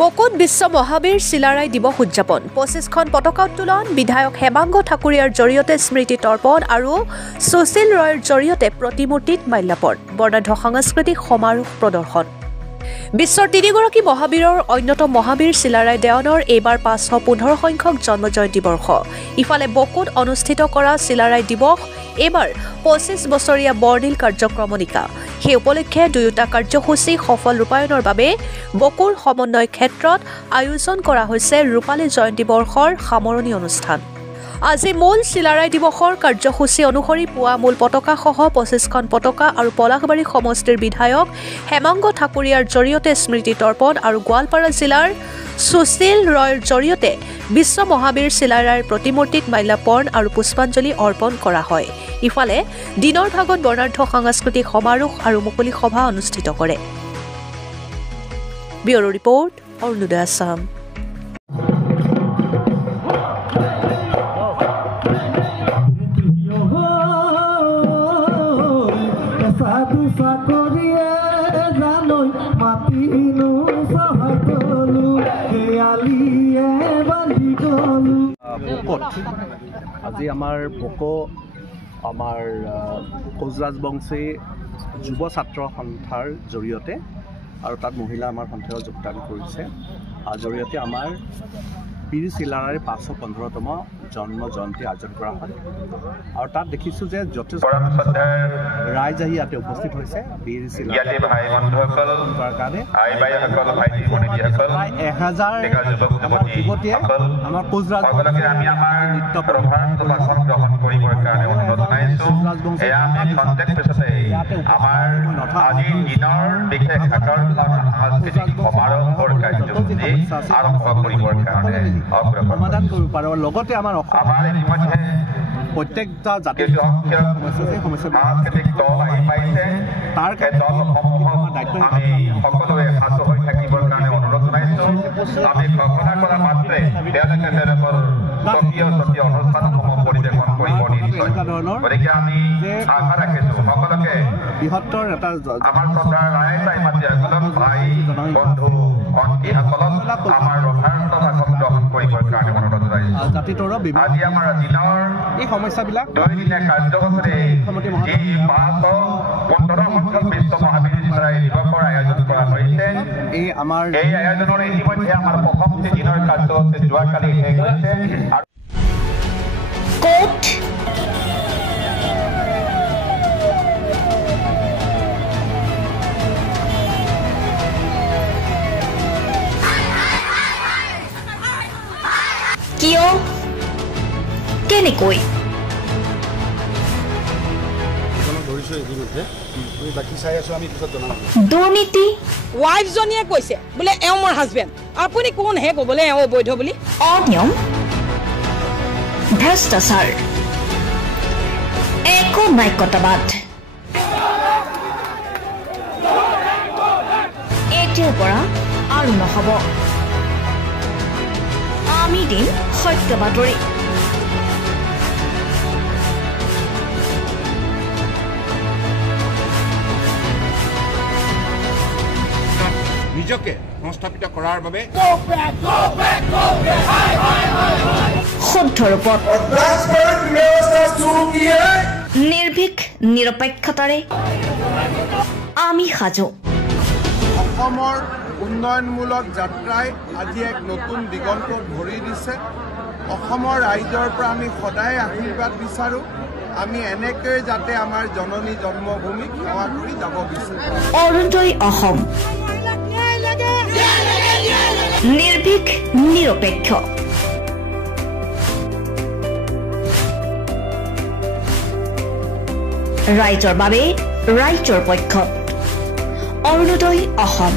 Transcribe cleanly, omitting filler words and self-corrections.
বকুত বিশ্ব মহাবীৰ চিলাৰায় দিৱস উদযাপন 25খন পতাকা উত্তোলন বিধায়ক হেমাংগ ঠাকুৰীয়াৰ জৰিয়তে স্মৃতি তৰ্পণ আৰু সুশীল ৰয়ৰ জৰিয়তে প্ৰতিমূৰ্তিত মাল্যাৰ্পণ বৰ্ণাঢ্য সাংস্কৃতিক সমাৰোহ প্ৰদৰ্শন বিশ্বৰ তিনিগৰাকী মহাবীৰৰ অন্যতম মহাবীৰ চিলাৰায় দেৱানৰ এইবাৰ 515 সংখ্যক জন্ম জয়ন্তী বৰ্ষ ইফালে বকুত অনুষ্ঠিত কৰা চিলাৰায় দিৱস এইবাৰ 25 বছৰীয়া বৰ্ণিল কাৰ্যক্ৰমণিকা সেই উপলক্ষে দুয়োটা কাৰ্যসূচী সফল ৰূপায়ণৰ বাবে বকুৰ সমন্বয় ক্ষেত্ৰত আয়োজন কৰা হৈছে ৰূপালী জয়ন্তী বৰ্ষৰ সামৰণি অনুষ্ঠান আজি মূল চিলাৰায় দিৱসৰ কাৰ্যসূচী অনুসৰি পুৱা মূল পতাকাসহ 25খন পতাকা আৰু পলাশবাৰী সমষ্টিৰ বিধায়ক হেমাংগ ঠাকুৰীয়াৰ জৰিয়তে স্মৃতি তৰ্পণ আৰু গোৱালপাৰা জিলাৰ সুশীল ৰয়ৰ জৰিয়তে বিশ্ব মহাবীৰ চিলাৰায়ৰ প্ৰতিমূৰ্তিত মাল্যাৰ্পণ আৰু পুষ্পাঞ্জলি অৰ্পণ কৰা হয় ইফালে দিনৰ ভাগত বৰ্ণাঢ্য সাংস্কৃতিক সমাৰোহ আৰু মুকলি সভা অনুষ্ঠিত কৰে ব্যুৰ' ৰিপৰ্ট অৰুণোদয় আছাম আজি আমাৰ বকো আমাৰ কোচ ৰাজবংশী যুৱ ছাত্ৰ সন্থাৰ জৰিয়তে আৰু তাত মহিলা আমাৰ সন্থাও যোগদান কৰিছে জৰিয়তে আমাৰ বীৰ চিলাৰায়ৰ 515তম জন্ম জয়ন্তী আয়োজন কৰা হয় আৰু তাত দেখিছোঁ যে যথেষ্ট ৰাইজ আহি ইয়াতে উপস্থিত হৈছে বীৰ চিলাৰায় কাৰণে 1000 যুৱতীয়ে আমাৰ কোচ ৰাজবংশী নৃত্য প্ৰদৰ্শন কৰিবৰ কাৰণে অনুৰোধ জনাইছোঁ আজি দিনৰ বিশেষ সাংস্কৃতিক সমাৰোহৰ কাৰ্যসূচী আৰম্ভ কৰিবৰ কাৰণে সমাধান কৰিব পাৰোঁ আৰু লগতে আমাৰ প্ৰত্যেকটা জাতিৰ সাংস্কৃতিক দল আহি পাইছে তাৰ দলসমূহক দায়িত্ব আমি সকলোৱে সাজু হৈ থাকিবৰ কাৰণে অনুৰোধ জনাইছোঁ আমি ঘোষণা কৰা মাত্ৰে তেওঁলোকে তেওঁলোকৰ স্বকীয় অনুষ্ঠানসমূহ পৰিৱেশন কৰিব নিশ্চয় গতিকে আমি আশা ৰাখিছোঁ সকলোকে বৃহত্তৰ এটা আমাৰ শ্ৰদ্ধাৰ ৰাইজ মাতি সকলক ভাই বন্ধু ভণ্টিসকলক আমাৰ ৰথাৰ্থ ভাষণ গ্ৰহণ কৰিবৰ কাৰণে অনুৰোধ জনাইছোঁ আজি আমাৰ দিনৰ এই সমস্যাবিলাক দুইদিনীয়া কাৰ্যসূচী যি 515 সংখ্যক বিশ্ব মহাবীৰ চিলাৰায় দিৱসৰ আয়োজন কৰা হৈছে এই আয়োজনৰ ইতিমধ্যে আমাৰ প্ৰথমটি দিনৰ কাৰ্যসূচী যোৱাকালি শেষ হৈছে কিয় কেনেকৈ দুৰ্নীতি ৱাইফজনীয়ে কৈছে বোলে এওঁ মোৰ হাজবেণ্ড আপুনি কোন হে ক'বলে এওঁ অবৈধ বুলি অনিয়ম ভ্ৰষ্টাচাৰ একো নায়কতাবাদ এতিয়াৰ পৰা আৰু নহ'ব আমি দিম সত্য বাতৰি নিজকে সংস্থাপিত কৰাৰ বাবে শুদ্ধ ৰূপত নিৰ্ভীক নিৰপেক্ষতাৰে আমি সাজু অসমৰ উন্নয়নমূলক যাত্ৰাই আজি এক নতুন দিগন্ত ভৰি দিছে অসমৰ ৰাইজৰ পৰা আমি সদায় আশীৰ্বাদ বিচাৰোঁ আমি এনেকৈ যাতে আমাৰ জননী জন্মভূমিক সেৱা কৰি যাব বিচাৰোঁ অৰুণোদয় অসম নিৰ্ভীক নিৰপেক্ষ ৰাইজৰ বাবে ৰাইজৰ পক্ষত অৰুণোদয় অসম